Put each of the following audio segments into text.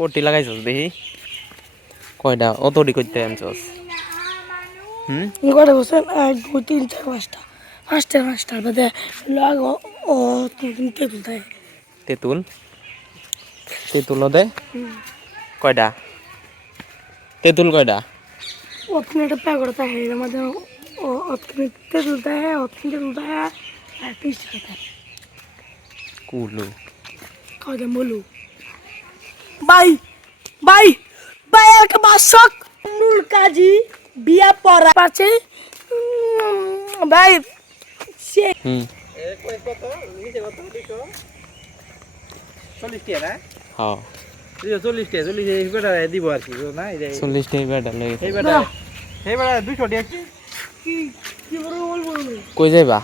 পট্টি লাগাইছস দেখি কয়টা অতটি করতে আনছস কয়টা বলছেন 1 2 3 4 5টা পাঁচটার বাদে লাগ ও তেঁতুল থাকে তেঁতুল দে কয়টা তেঁতুল কয়টা ওখানে একটা প্যাকেট থাকে এর মধ্যে ও ওখানে তেঁতুল থাকে আর 30 টাকা থাকে কুলু কয়টা বলু ভাই ভাই একটা বাসক নুর কাজী বিয়া পড়া আছে ভাই সে কই কত নিচে কত 240 টাকা না হ্যাঁ 40 টাকা 40 এই বেটা দিব আর কি না এই 40 টাকা বেটা লাগে এই বেটা 200 টাকা কি বলবো কই যাইবা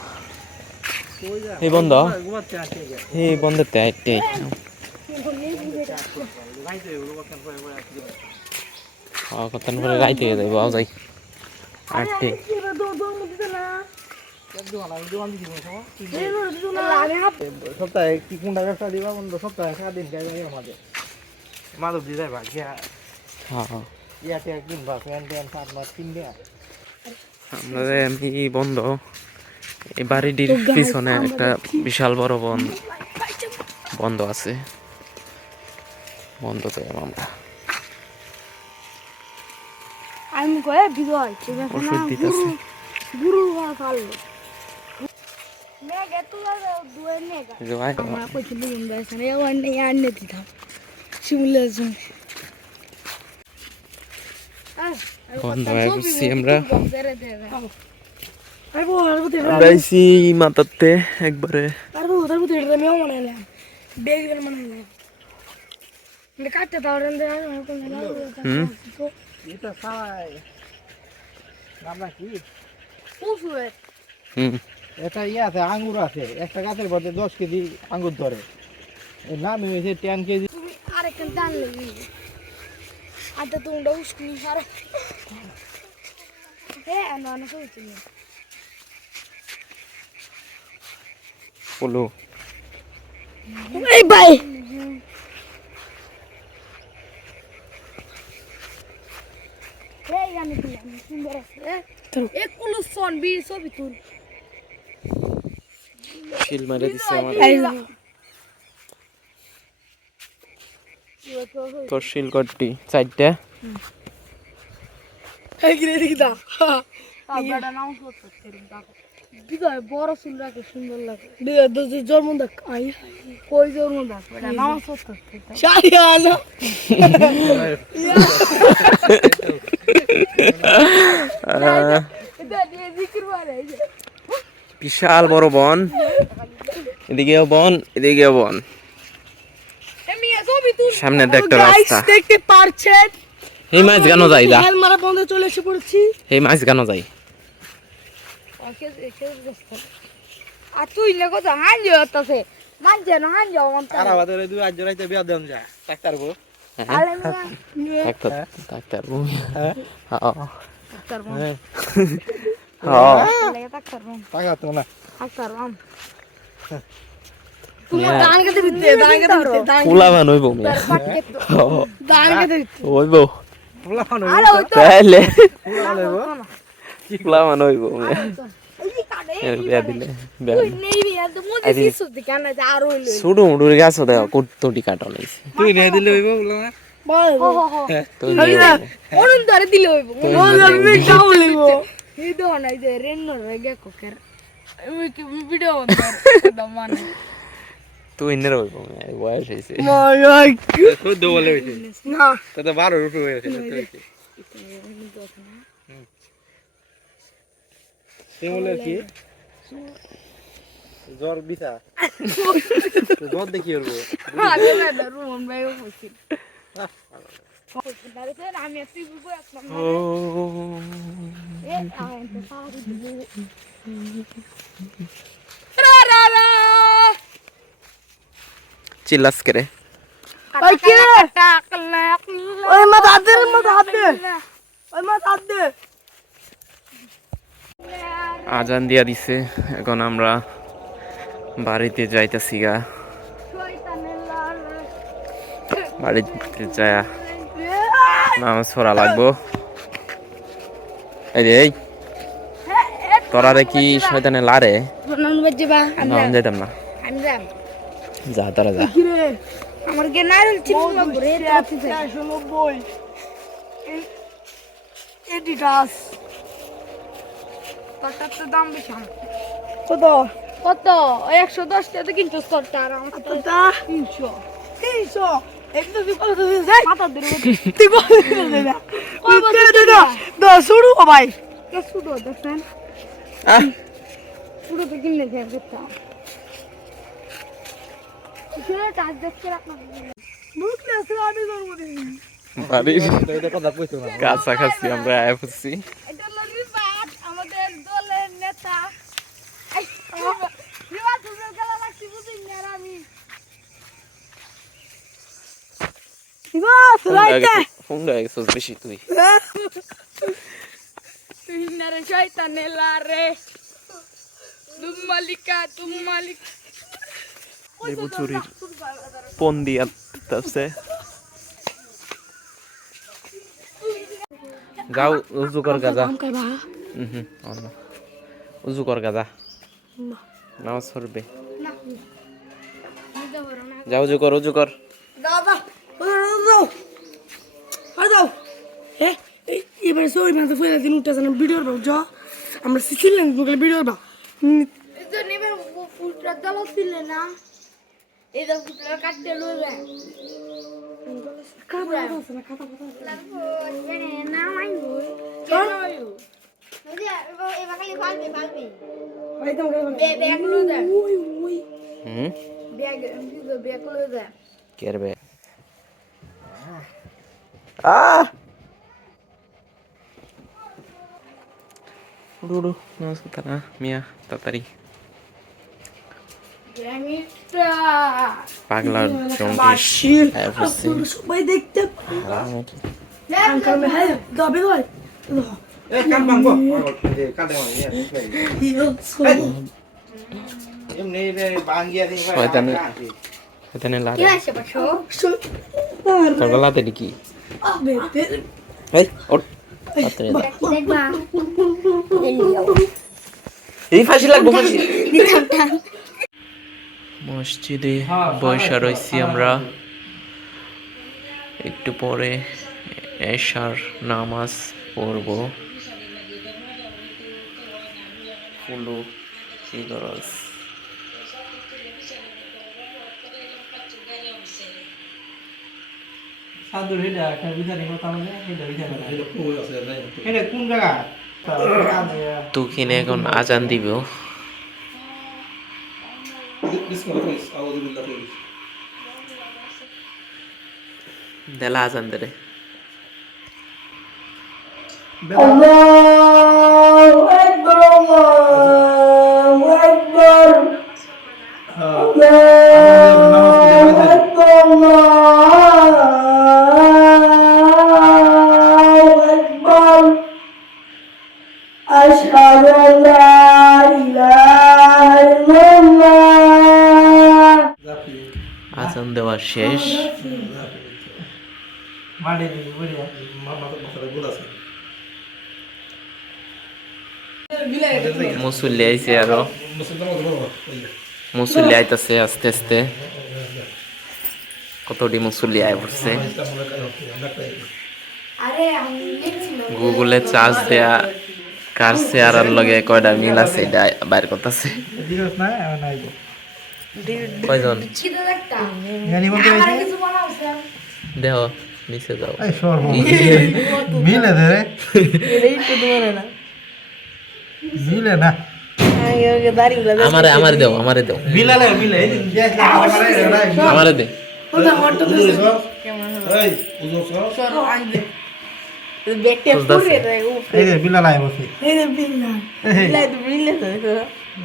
এই বন্ধ এই বন্ধতে আইতে কতক্ষণ করে রাইতে যাইব যাই আটতে সপ্তাহে কি কোনটা ব্যবসা দিবা বন্ধ সপ্তাহে সারাদিন খাই যাই আমাদের মাদক দিয়ে যাইবা গিয়া ইয়াতে কিনবা প্যান্ট শার্ট মাছ কিনবে আমাদের এমনি বন্ধ এই বাড়িটির পিছনে একটা বিশাল বড় বন্ধ আছে বন্ধ তো আমরা আমি কয়ে বিজয় ওষুধ দিতেছে গুরু ভালো মেঘে তুলা দুয়ে মেঘা আমরা কইছি বুঝুন বেসন এ ওয়ানে আননে দিতাম সিমুলেশন বন্ধ হয়ে গেছি আমরা আইছি মাতাতে একবারে আরো ওদের মধ্যে এটা মেও বানাইলাম বেগুন বানাইলাম মানে কাটতে দাওরেন দে এটা খাই নাম কি পুষুয়ে এটা আছে আঙ্গুর আছে একটা গাছের মধ্যে 10 কেজি আঙ্গুর ধরে এর নাম হয়েছে 10 কেজি তুমি আরেকটা দান লাগি আটা তুমি ডাউস কি সারা না কইছি বলো এই ভাই এই গানে কি সুন্দর আছে এক কুলু সন বি ছবি তুল শিল মারে দিছে আমার তোর শিল কটটি চারটা এই গিরে দেখি দা আবাডা নাও করতে বিগয় বড় চুল রাখে সুন্দর লাগে দুই জন্ম দেখ আই কই জন্ম দেখ এটা নাও করতে শাহিয়ানা এটা দিয়ে জিকির মারে বিশাল বড় বন এদিকেও বন এদিকেও বন সামনে একটা রাস্তা দেখতে পারছেন এই মাছ গানো যাই দা হেল মারা বন্ধে চলে এসে পড়েছি এই মাছ গানো যাই আর তুই লেগো তো হাঁজ হতাছে মানছে না হাঁজ আর আমাদের দুই আজ রাইতে বিয়া দেন যা ডাক্তার গো আলে ডাক্তার হ্যাঁ ডাক্তার হ্যাঁ ডাক্তার টাকা তো না ডাক্তার তুমি দান কেটে দিতে পোলা বান হইব মিয়া দান কেটে হইব পোলা ফানো আরে ওই তো তাহলে কি পোলা বান হইব মিয়া এর বিয়া দিলে বিয়া তুই নেই বিয়া তো মোদি শিশু দিকে না আর হইলো সুডু মুডুর গাছ দেওয়া কতটি কাটো লাইছে তুই নিয়ে দিলে হইব পোলা না বল তো ওরন ধরে দিলে হইব বল আমি যাও লইব এই তো নাই যে রেন্নো রেগে কোকের আমি কি ভিডিও বন্ধ দমানে তুই ইন্নের হইব মিয়া বয়স হইছে মাই খুদ দো বলে হইছে না তো 12 রুপি হইছে তেমলে কি জ্বর বিছা জ্বর দেখি হইব আরে না রুমন ভাই হইছে আমি একটু বুঝবো আসলাম ও এ আইতে পারি রা চিল্লাস করে ওই কি ওই মত হাত দে ওই মত হাত দে আজান দিয়া দিছে এখন আমরা বাড়িতে যাইতাছি গা বাড়িতে যায় নামাজ পড়া লাগবো। এই রে তোরা রে কি শয়তানে লারে যেতাম না যা তারা যা আমার কে নারকেল চিনি ঘুরে এটি গাছ তোরটার তো দাম বেশি কত কত 110 টাকা কিন্তু তোরটা আর আমার তোরটা 300 একটু দি কত যাই মাথা ধরে তুই বল না ওই দাদা শুরু ও ভাই কে শুরু দেখেন শুরু তো কিনে খেয়ে যেতাম শুনে টাচ দেখতে রাখলাম মুখলে আছে আমি জন্মদিন কাছাকাছি আমরা আয় পড়ছি। এটা হলো রিফাত আমাদের দলের নেতা রিফাত ফুটবল খেলা লাগছি বুঝিস না আর আমি রিফাত রাইতে ফোনটা একটু বেশি তুই তুই নারে শয়তানে লারে তুম মালিক লেবু চুরির পন দিয়া তাপসে যাও উজু কর গাজা উজু কর গাজা নামাজ পড়বে যাও উজু কর দাদা দাও এবারে সরি মানে ফেলে দিন উঠে জানা ভিডিওর বাবু যা আমরা শিখিলেন ভিডিওর বা এটা নেবে ফুলটা দাও ছিলে না এটা ফুলটা কাটতে লইবে খাবার আছে না খাতা লাগবো জানে না মাইবো কেন নদী এবা খালি ফালবে ভাই তো ব্যাগ লই দে ওই ব্যাগ লই দে কেরবে উড়ু নামাজ পড়তা না মিয়া তাড়াতাড়ি পাগলা সবাই দেখতে দবে হয় লাতে কি এই ফাঁসি লাগবো ফাঁসি মসজিদে বৈশা রয়েছি আমরা একটু পরে এশার নামাজ পড়ব ফুলু কি করস সাধু রেডা একটা বিধানি কথা মানে এটা বিধানি এটা কোন জায়গা তুকিনে এখন আজান দিব দেলা আজান দে আল্লাহু আকবার আল্লাহু আকবার আল্লাহু আকবার আল্লাহু আকবার আশহাদু আল্লা ইলাহা ইল্লাল্লাহ আজান দেওয়া শেষ মাডে দি বড়িয়া মামা তো বসরে গুল আছে মুসল্লি আইছে আরো মুসল্লি আইতাছে আস্তে আস্তে কতটি মুসল্লি আয় পড়ছে গুগলে চার্জ দেয়া কার শেয়ারের লগে কয়টা মিল আছে এটা বাইর করতেছে দিরস না নাইবো কয়জন জানি বলতে দেহ নিচে যাও এই সর্ব মিলে দে রে এই তো ধরে না মিলে না আমারে দেও মিলালে মিলে এই আমারে দে এই উজো সর দেখতে পুরে রে এই যে মিলালাই বসে এই যে বিল্লা তো বিল্লা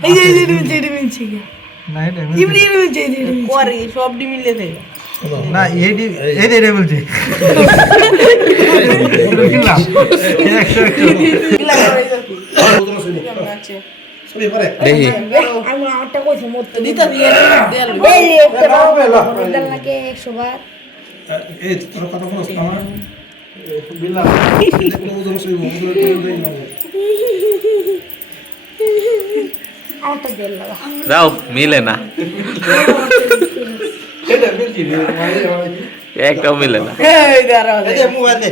এই যে মিলছে না এটা ইবরি মিলছে করে সব ডি মিললে দে না এই রে বলছে মিলাম মিলা করে সবই পরে দেখি আমি আমারটা কইছি মত দিতা দিয়ে দেল এই একটা দাল লাগে 100 বার এই তোর কথা বলছ না আমার বিল্লা দেখলে ওজন সইব ওজন করে দেই না আরেকটা দেল লাগা দাও মিলে না এটা মিলছি একটাও মিলে না এই দাঁড়া এই যে মোবাইল দে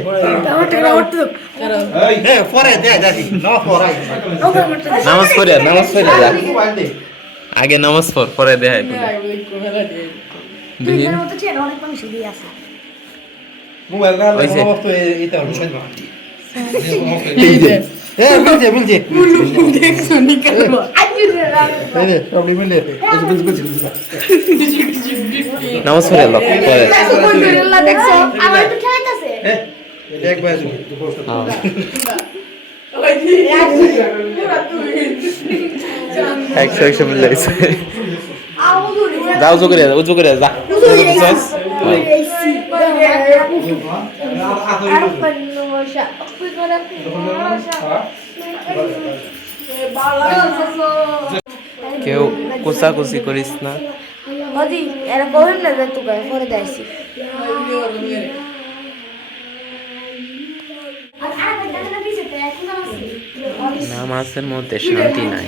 এই পরে দে দাদি না পরে নামাজ পড়ে যা মোবাইল দে আগে নামাজ পড়ে দেয় দুইজনের মতো চেয়ে অনেক মানুষ দিয়ে আছে মোবাইল না হইছে। সমস্ত এটা হলো হ্যাঁ মিলছে দেখছো নিকাল এই যে সব মিলে নামাজ পড়ে লোক পরে দেখছো আমার তো খেলাইতাছে দেখ ভাই একশো মিলে গেছে যাও উজু করে যা কেউ কুচাকুচি করিস না Odi, era correndo na dentro do fora desse. নামাজের মধ্যে শান্তি নাই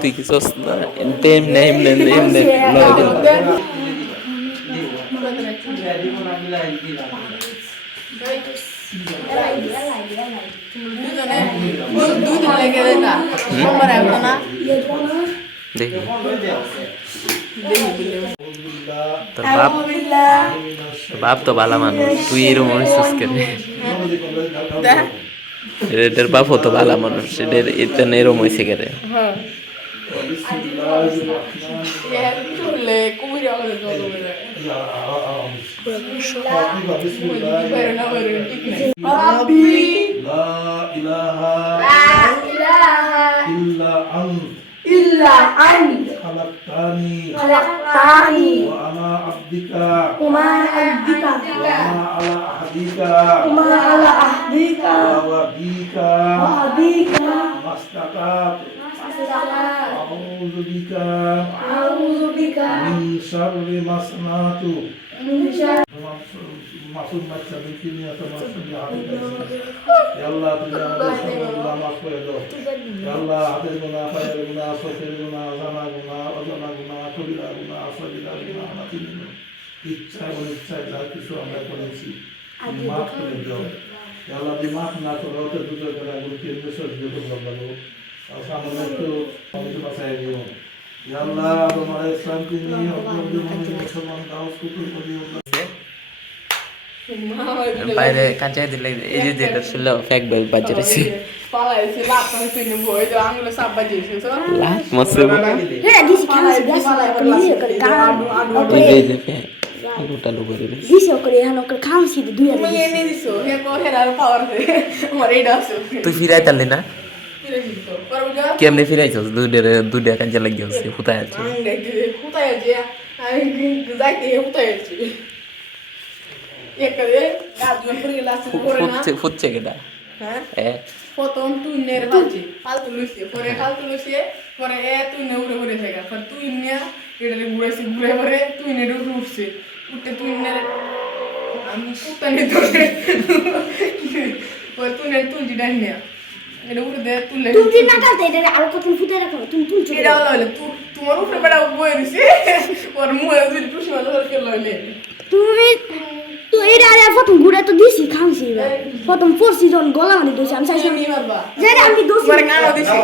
তুই কি চোস না এমনি দেখি তোর বাপ তো ভালো মানুষ তুই এরকম হইছিস কেন এটার বাপ তো ভালো মানুষ এদের এটা এরকম হয়েছে কেন إلا أنت خلقتني وأنا عبدك وما عبدك وأنا على عهدك وما على عهدك ووعدك وأبيك ما استطعت أعوذ بك من شر ما صنعت من شر মাসুম বাচ্চা বিকিনি এত মাসুম আলাইহি ইয়া আল্লাহ তুমি আমাদের সর্বগুনাহ মাফ করে দাও ইয়া আল্লাহ হাতের গুনাহ পায়ের গুনাহ চোখের গুনাহ জানা গুনাহ অজানা গুনাহ কবিরা গুনাহ আসগিরা গুনাহ মাতিন ইচ্ছা অনিচ্ছায় যা কিছু আমরা করেছি তুমি মাফ করে দাও ইয়া আল্লাহ তুমি মাফ না করো তো দুটো করে আগুনকে বিসর্জন দিতে বলবো আর সামনে একটু আমি তো বাঁচাই দিও ইয়া আল্লাহ তোমার শান্তি নিয়ে মুসলমান দাওস কুতুল করিও বাইরে কাঁচাই দিলে এই যে যেটা ছিল ফ্যাক বেল বাজে রয়েছে lakh মসে Hey, disse que não se gasta, disse que carro. এই যে ফ্যাক আলুটা লো করে দিছে Disse que ele não quer carro se do dia. তুই ফিরাই তালি না কেমনে ফিরাইছস দুইটা কাঁচা লাগি আছে কোথায় আছে ফুটছে কেটা প্রথম তুই নের ফালছি ফালতু লইছে পরে ফালতু লইছে পরে এ তুই নে উড়ে উড়ে থাকে পরে তুই নে এটারে ঘুরাইছে ঘুরে পরে তুই নে উঠছে উঠতে তুই নে আমি কুত্তানি ধরে পরে তুই নে তুই দিডাই নে এটা উড়ে দে তুলে তুমি না কাটে এটা আর কত ফুটে রাখো তুমি তুলছো এটা হলো তুই তোমার উপরে বড় বই দিছে পরে মুয়ে যদি টুসি মারলে হল কে লইলে তুমি তো এটা আর প্রথম ঘুরে তো দিছি খাওছি প্রথম ফোর সিজন গলা মানে দিছি আমি চাইছি নি মারবা জানি আমি দোষ পরে কানো দিছি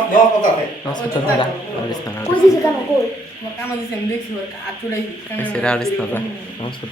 নমস্কার দাদা আরিস না কইছি যে কেন কই কানো দিছি আমি দেখছি ওর আটুড়াই সেরা আরিস না নমস্কার